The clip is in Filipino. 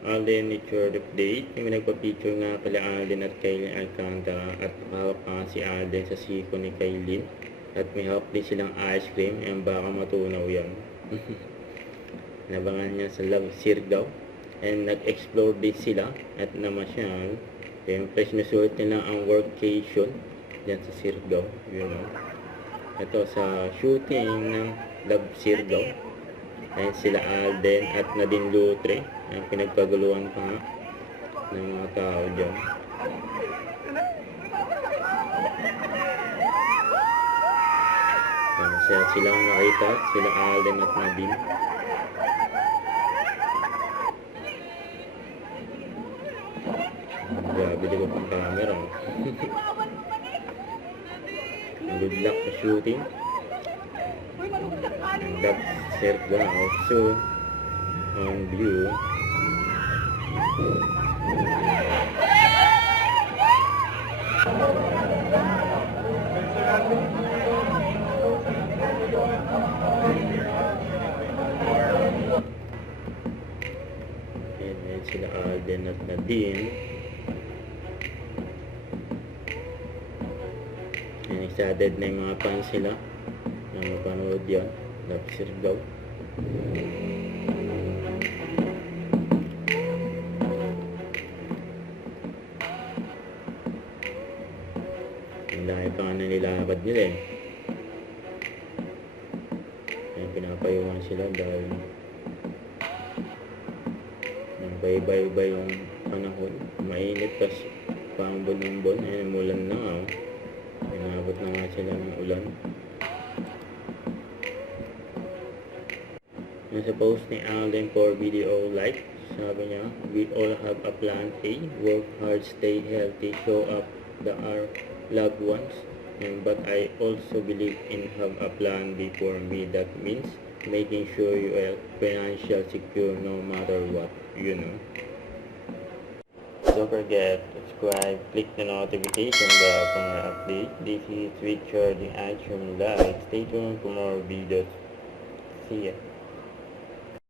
Alden Nature Update. Yung nagpa-picture nga pala Alden at Kailin Alcantara at hawak pa si Alden sa siko ni Kailin at may hawak din silang ice cream. Baka matunaw yan. Nabangan niya sa Love Sirgaw and nag-explore din sila at namasyal. Yung fresh na suot nila ang workation dyan sa Sirgaw. Ito sa shooting ng Love Sirgaw. Ayan sila Alden at Nadine Lutre. Ang pinagpaguluhan pa nga ng mga tao dyan. Masaya silang makita, sila Alden at Nadine. Grabe ko pang camera. Good luck sa shooting. And that circle also on view. Ayan sila Alden at Nadine. Ayan, excited na yung mga fans sila na mapanood yan. Love Sirgaw. Ang dami pa nga nilakad nila eh. Ayan, pinapayuhan sila dahil nagbayabay yung panahon. Mainit, tas pambon ng bon. Ayan, mulan na nga. Inabot na nga sila ng ulan. Nasa post ni Alden for video like, sabi niya, we all have a plan A, work hard, stay healthy, show up the our loved ones, but I also believe in have a plan B for me. That means making sure you are financially secure no matter what, Don't forget to subscribe, click the notification bell for more update. This is Richard, the Action Live. Stay tuned for more videos. See ya.